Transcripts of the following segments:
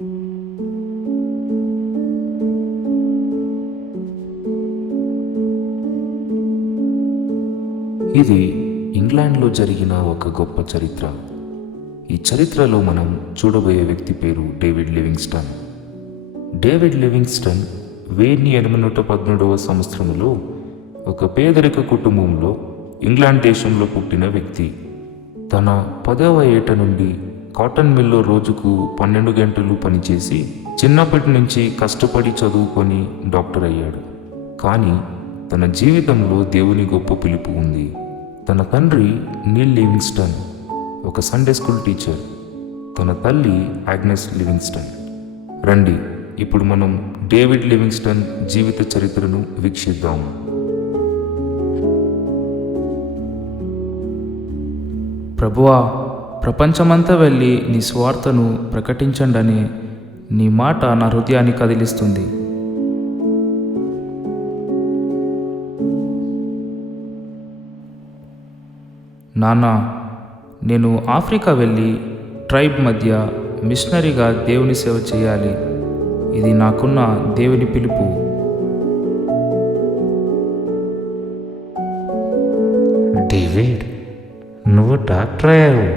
ఇది ఇంగ్లాండ్లో జరిగిన ఒక గొప్ప చరిత్ర. ఈ చరిత్రలో మనం చూడబోయే వ్యక్తి పేరు డేవిడ్ లివింగ్స్టన్. డేవిడ్ లివింగ్స్టన్ 1817వ సంవత్సరంలో ఒక పేదరిక కుటుంబంలో ఇంగ్లాండ్ దేశంలో పుట్టిన వ్యక్తి. తన 10వ ఏట నుండి కాటన్ మిల్లో రోజుకు 12 గంటలు పనిచేసి చిన్నప్పటి నుంచి కష్టపడి చదువుకొని డాక్టర్ అయ్యాడు. కానీ తన జీవితంలో దేవుని గొప్ప పిలుపు ఉంది. తన తండ్రి నీల్ లివింగ్స్టన్ ఒక సండే స్కూల్ టీచర్, తన తల్లి ఆగ్నెస్ లివింగ్స్టన్. రండి ఇప్పుడు మనం డేవిడ్ లివింగ్స్టన్ జీవిత చరిత్రను వీక్షిద్దాం. ప్రభువా, ప్రపంచమంతా వెళ్ళి నీ స్వార్థను ప్రకటించండని నీ మాట నా హృదయాన్ని కదిలిస్తుంది. నాన్న, నేను ఆఫ్రికా వెళ్ళి ట్రైబ్ మధ్య మిషనరీగా దేవుని సేవ చేయాలి. ఇది నాకున్న దేవుని పిలుపు. డేవిడ్, నువ్వు డాక్టర్ అయ్యావు,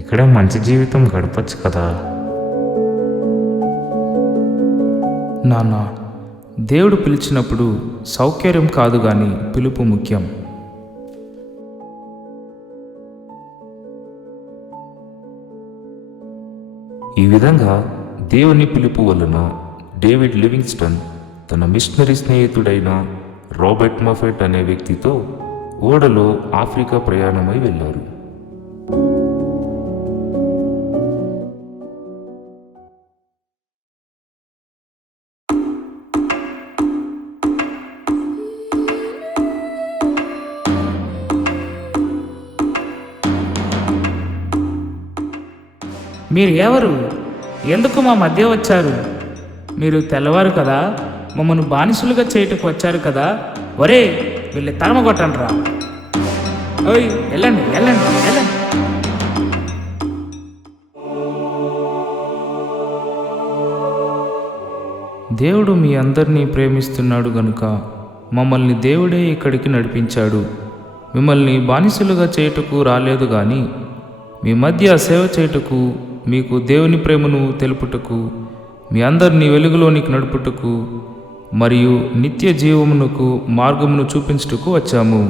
ఇక్కడ మంచి జీవితం గడపచ్చు కదా. నాన్న, దేవుడు పిలిచినప్పుడు సౌకర్యం కాదు కానీ పిలుపు ముఖ్యం. ఈ విధంగా దేవుని పిలుపు వలన డేవిడ్ లివింగ్స్టన్ తన మిషనరీ స్నేహితుడైన రాబర్ట్ మఫెట్ అనే వ్యక్తితో ఓడలో ఆఫ్రికా ప్రయాణమై వెళ్ళారు. మీరు ఎవరు? ఎందుకు మా మధ్య వచ్చారు? మీరు తెల్లవారు కదా, మమ్మల్ని బానిసలుగా చేయుటకు వచ్చారు కదా. ఒరే, వీళ్ళని తరమగొట్టండి రా. ఓయ్, వెళ్ళండి వెళ్ళండి వెళ్ళండి. దేవుడు మీ అందరినీ ప్రేమిస్తున్నాడు గనుక మమ్మల్ని దేవుడే ఇక్కడికి నడిపించాడు. మిమ్మల్ని బానిసలుగా చేయుటకు రాలేదు కానీ మీ మధ్య సేవ చేయుటకు, మీకు దేవుని ప్రేమను తెలుపుటకు, మీ అందరినీ వెలుగులోనికి నడుపుటకు మరియు నిత్య జీవమునకు మార్గమును చూపించుటకు వచ్చాము.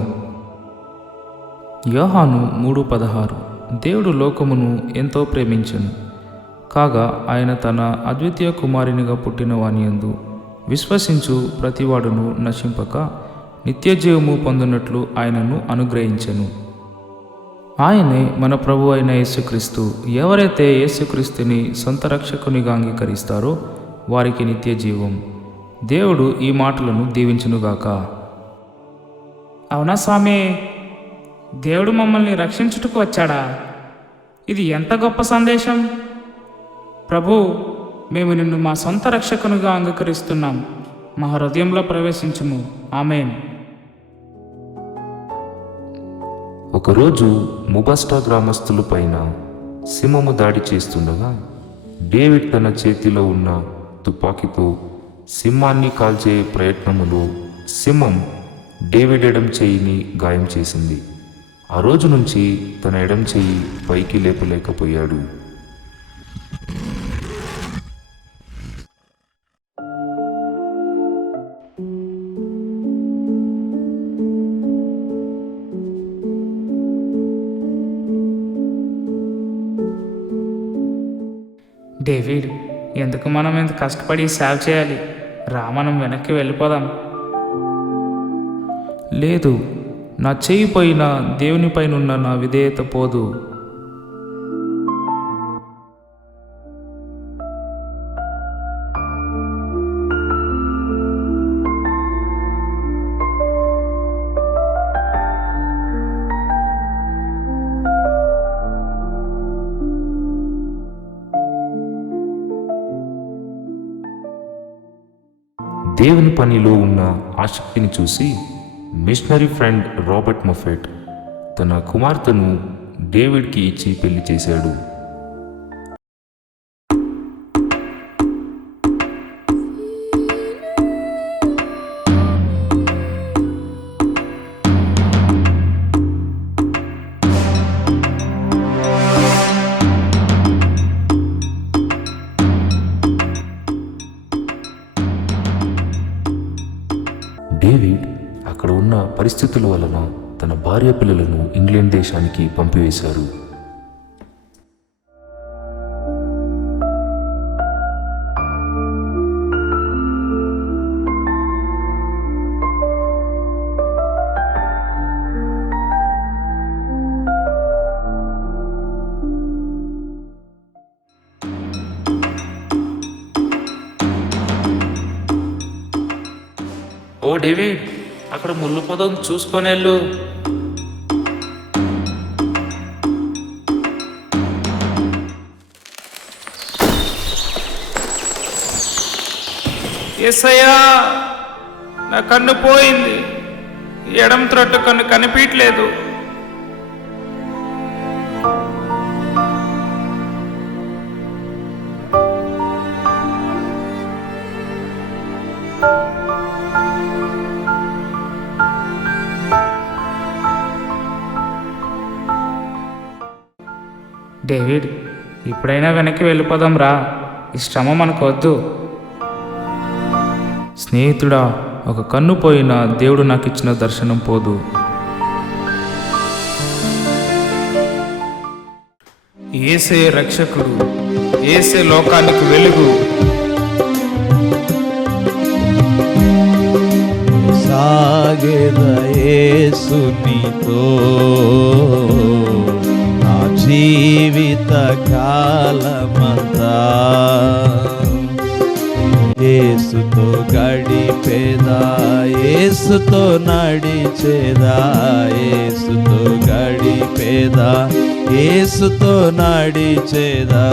యోహాను 3:16. దేవుడు లోకమును ఎంతో ప్రేమించెను, కాగా ఆయన తన అద్వితీయ కుమారునిగా పుట్టిన వానియందు విశ్వసించు ప్రతివాడును నశింపక నిత్య జీవము పొందినట్లు ఆయనను అనుగ్రహించెను. ఆయనే మన ప్రభు అయిన యేసుక్రీస్తు. ఎవరైతే యేసుక్రీస్తుని సొంత రక్షకునిగా అంగీకరిస్తారో వారికి నిత్య జీవం. దేవుడు ఈ మాటలను దీవించునుగాక. అవునా స్వామి, దేవుడు మమ్మల్ని రక్షించుటకు వచ్చాడా? ఇది ఎంత గొప్ప సందేశం! ప్రభు, మేము నిన్ను మా సొంత రక్షకునిగా అంగీకరిస్తున్నాం. మా హృదయంలో ప్రవేశించుము. ఆమేన్. ఒకరోజు ముబస్టా గ్రామస్తుల పైన సింహము దాడి చేస్తుండగా డేవిడ్ తన చేతిలో ఉన్న తుపాకీతో సింహాన్ని కాల్చే ప్రయత్నములో సింహం డేవిడ్ ఎడం చెయ్యిని గాయం చేసింది. ఆ రోజు నుంచి తన ఎడం చెయ్యి పైకి లేపలేకపోయాడు. డేవిడ్, ఎందుకు మనం ఇంత కష్టపడి సేవ చేయాలి? రా, మనం వెనక్కి వెళ్ళిపోదాం. లేదు, నా చెయ్యి పైన దేవుని పైనున్న నా విధేయత పోదు. దేవుని పనిలో ఉన్న ఆసక్తిని చూసి మిషనరీ ఫ్రెండ్ రాబర్ట్ మఫెట్ తన కుమార్తెను డేవిడ్కి ఇచ్చి పెళ్లి చేశాడు. పరిస్థితుల వలన తన భార్య పిల్లలను ఇంగ్లాండ్ దేశానికి పంపివేశారు. ఓ డేవిడ్, అక్కడ ముళ్ళు పొదం చూసుకొని వెళ్ళు. యేసయ్యా, నా కన్ను పోయింది. ఎడం త్రొట్టు కన్ను కనిపించలేదు. డేవిడ్, ఇప్పుడైనా వెనక్కి వెళ్ళిపోదాం రా. ఈ శ్రమ మనకు వద్దు. స్నేహితుడా, ఒక కన్ను పోయినా దేవుడు నాకు ఇచ్చిన దర్శనం పోదు. యేసే రక్షకుడు, యేసే లోకానికి వెలుగు. సాగెద యేసునితో నా జీవిత కాలమంతా, యేసుతో గడిపేదా, యేసుతో నడిచేదా, యేసుతో గడిపేదా, యేసుతో నడిచేదా,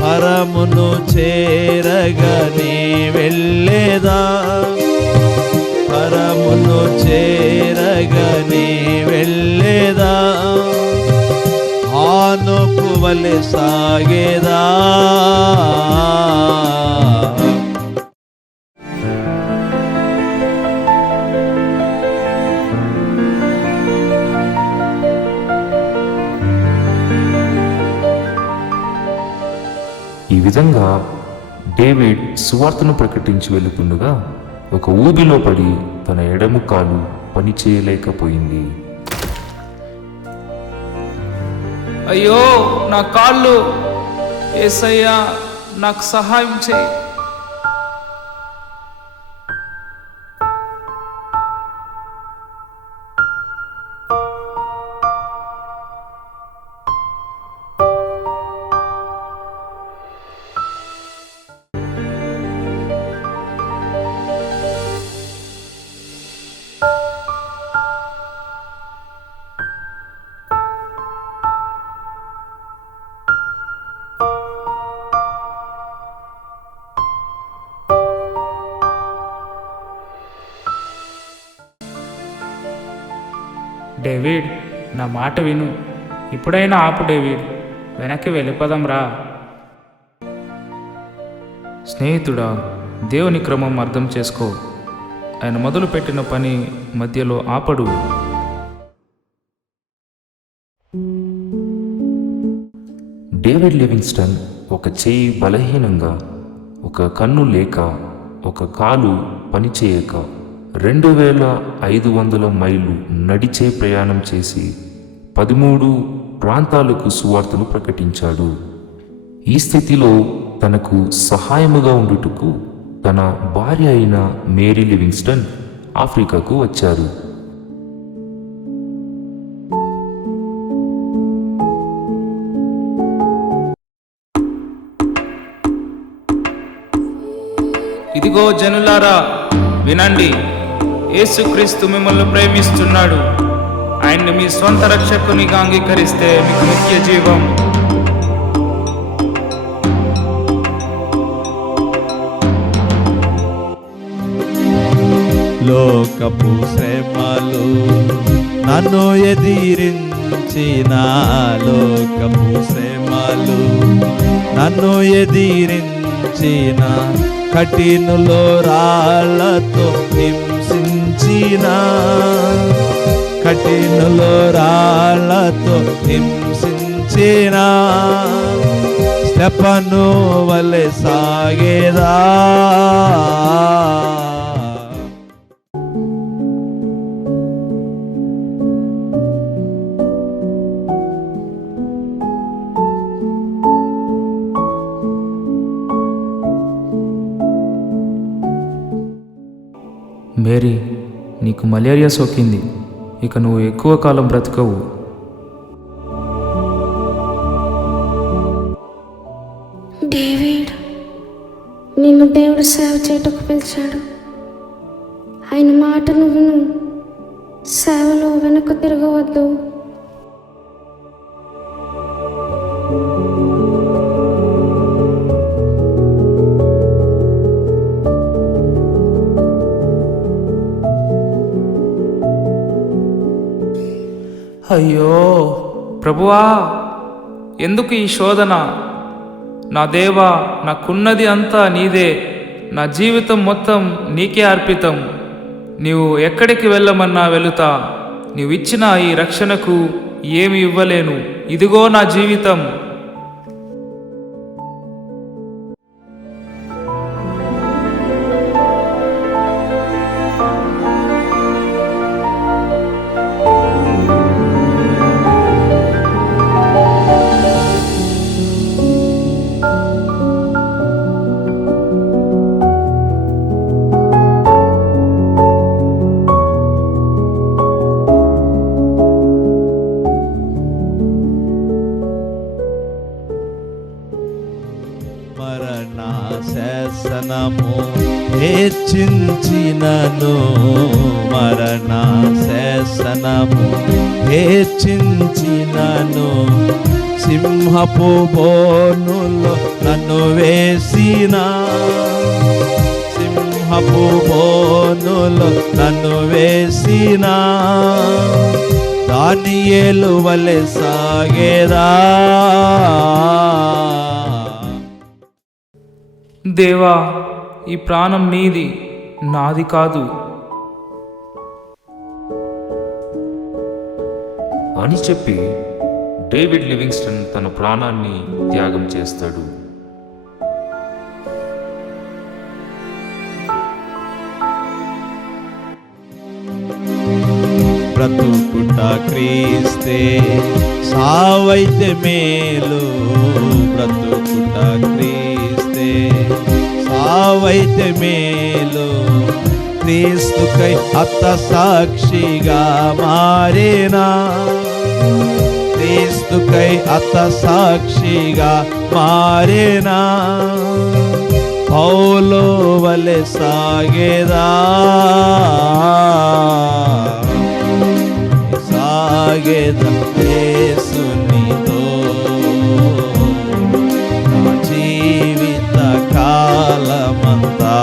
పరమును చేరగనే వెళ్ళేదా, పరమును చేరగనే వెళ్ళేదా, ఆనోకు వలె సాగేదా. ఈ విధంగా డేవిడ్ సువార్తను ప్రకటించి వెళుతుండగా ఒక ఊబిలో పడి తన ఎడము కాలు పనిచేయలేకపోయింది. అయ్యో, నా కాళ్ళు! యేసయ్యా, నాకు సహాయం చేయి. డేవిడ్, నా మాట విను. ఇప్పుడైనా ఆపు డేవిడ్. వెనక్కి వెళ్ళిపోదాం రా. స్నేహితుడా, దేవుని క్రమం అర్థం చేసుకో. ఆయన మొదలుపెట్టిన పని మధ్యలో ఆపడు. డేవిడ్ లివింగ్స్టన్ ఒక చేయి బలహీనంగా, ఒక కన్ను లేక, ఒక కాలు పనిచేయక 2500 మైళ్ళు నడిచే ప్రయాణం చేసి 13 ప్రాంతాలకు సువార్తను ప్రకటించాడు. ఈ స్థితిలో తనకు సహాయముగా ఉండుటకు తన భార్య అయిన మేరీ లివింగ్స్టన్ ఆఫ్రికాకు వచ్చారు. ఇదిగో జనులారా, వినండి. యేసుక్రీస్తు మిమ్మల్ని ప్రేమిస్తున్నాడు. ఆయన్ని మీ స్వంత రక్షకునిగా అంగీకరిస్తే మీకు నిత్య జీవం. లోకపు శ్రమలు నన్ను ఎదిరించిన, లోకపు శ్రమలు నన్ను ఎదిరించిన, కఠినులో రాళ్లతో హింసించిన, కఠినులో రాళ్లతో హింసించిన, స్తెఫను వలె సాగేదా. మేరీ, నీకు మలేరియా సోకింది. ఇక నువ్వు ఎక్కువ కాలం బ్రతకవు. డేవిడ్, నిన్ను దేవుడు సేవ చేయటకు పిలిచాడు. ఆయన మాటను విను, సేవలో వెనక్కు తిరగవద్దు. అయ్యో ప్రభువా, ఎందుకు ఈ శోధన? నా దేవా, నాకున్నది అంతా నీదే. నా జీవితం మొత్తం నీకే అర్పితం. నీవు ఎక్కడికి వెళ్ళమన్నా వెళుతా. నీవిచ్చిన ఈ రక్షణకు ఏమి ఇవ్వలేను. ఇదిగో నా జీవితం. శాసనము హెచ్చించినను, మరణ శాసనము హెచ్చించినను, సింహపు బోనులో నన్ను వేసిన, సింహపు బోనులో నన్ను వేసిన, దానియేలు వలె సాగేదా. దేవా, ఈ ప్రాణం నీది, నాది కాదు. అని చెప్పి డేవిడ్ లివింగ్స్టన్ తన ప్రాణాన్ని త్యాగం చేస్తాడు. బ్రతుకుట క్రీస్తే, సావైతే మేలు. బ్రతుకుట క్రీస్తే, సావైతే మేలు. క్రీస్తుకై హత సాక్షిగా మారేనా, క్రీస్తుకై హత సాక్షిగా మారేనా. పౌలు వలె సాగేదా, సాగేదా యేసునితో నా జీవిత కాలమంతా.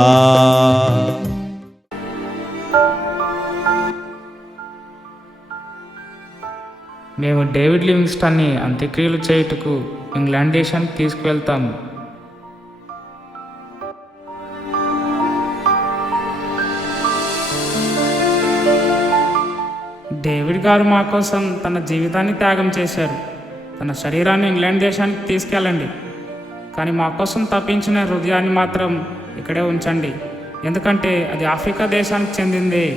మేము డేవిడ్ లివింగ్స్టన్ని అంత్యక్రియలు చేయుటకు ఇంగ్లాండ్ దేశానికి తీసుకువెళ్తాము. డేవిడ్ గారు మా కోసం తన జీవితాన్ని త్యాగం చేశారు. తన శరీరాన్ని ఇంగ్లాండ్ దేశానికి తీసుకెళ్ళండి, కానీ మా కోసం తప్పించిన హృదయాన్ని మాత్రం ఇక్కడే ఉంచండి, ఎందుకంటే అది ఆఫ్రికా దేశానికి చెందిందే.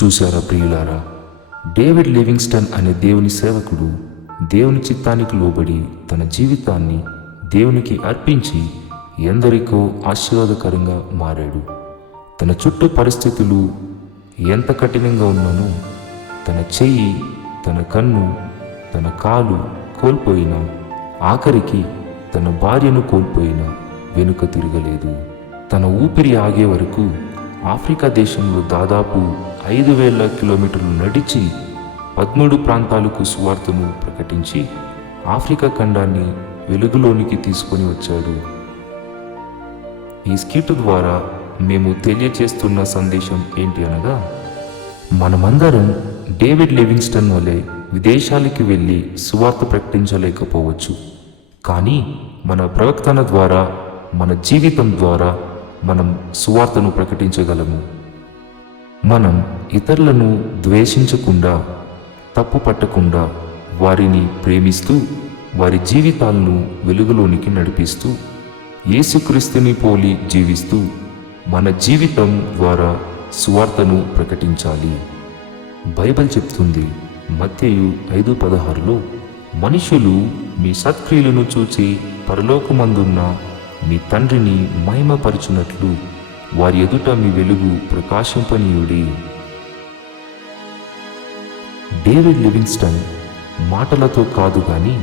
చూశారా ప్రియులారా, డేవిడ్ లివింగ్స్టన్ అనే దేవుని సేవకుడు దేవుని చిత్తానికి లోబడి తన జీవితాన్ని దేవునికి అర్పించి ఎందరికో ఆశీర్వాదకరంగా మారాడు. తన చుట్టూ పరిస్థితులు ఎంత కఠినంగా ఉన్నానో, తన చెయ్యి, తన కన్ను, తన కాలు కోల్పోయినా, ఆఖరికి తన భార్యను కోల్పోయినా వెనుక తిరగలేదు. తన ఊపిరి ఆగే వరకు ఆఫ్రికా దేశంలో దాదాపు 5,000 కిలోమీటర్లు నడిచి 13 ప్రాంతాలకు సువార్తను ప్రకటించి ఆఫ్రికా ఖండాన్ని వెలుగులోనికి తీసుకొని వచ్చాడు. ఈ స్కిట్ ద్వారా మేము తెలియచేస్తున్న సందేశం ఏంటి అనగా, మనమందరం డేవిడ్ లివింగ్స్టన్ వలె విదేశాలకి వెళ్ళి సువార్త ప్రకటించలేకపోవచ్చు, కానీ మన ప్రవక్తన ద్వారా, మన జీవితం ద్వారా మనం సువార్తను ప్రకటించగలము. మనం ఇతరులను ద్వేషించకుండా, తప్పు పట్టకుండా వారిని ప్రేమిస్తూ, వారి జీవితాలను వెలుగులోనికి నడిపిస్తూ, యేసుక్రీస్తుని పోలి జీవిస్తూ, మన జీవితం ద్వారా సువార్తను ప్రకటించాలి. బైబిల్ చెప్తుంది మత్తయి 5:16లో, మనుషులు మీ సత్క్రియలను చూచి పరలోకమందున్న మీ తండ్రిని మహిమపరచునట్లు వారి ఎదుట మీ వెలుగు ప్రకాశింపనీయుడి. డేవిడ్ లివింగ్స్టన్ మాటలతో కాదు గాని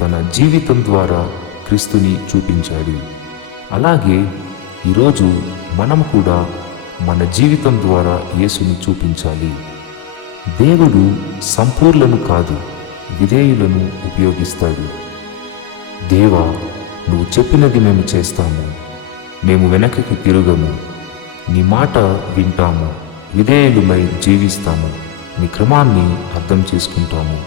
తన జీవితం ద్వారా క్రీస్తుని చూపించాడు. అలాగే ఈరోజు మనం కూడా మన జీవితం ద్వారా యేసుని చూపించాలి. దేవుడు సంపూర్ణులను కాదు, విధేయులను ఉపయోగిస్తాడు. దేవా, నువ్వు చెప్పినది మేము చేస్తాము, మేము వెనక్కి తిరగము, నీ మాట వింటాము, విధేయులమై జీవిస్తాము, నీ క్రమాన్ని అర్థం చేసుకుంటాము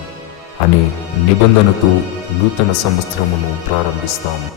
అనే నిబంధనతో నూతన సంవత్సరమును ప్రారంభిస్తాము.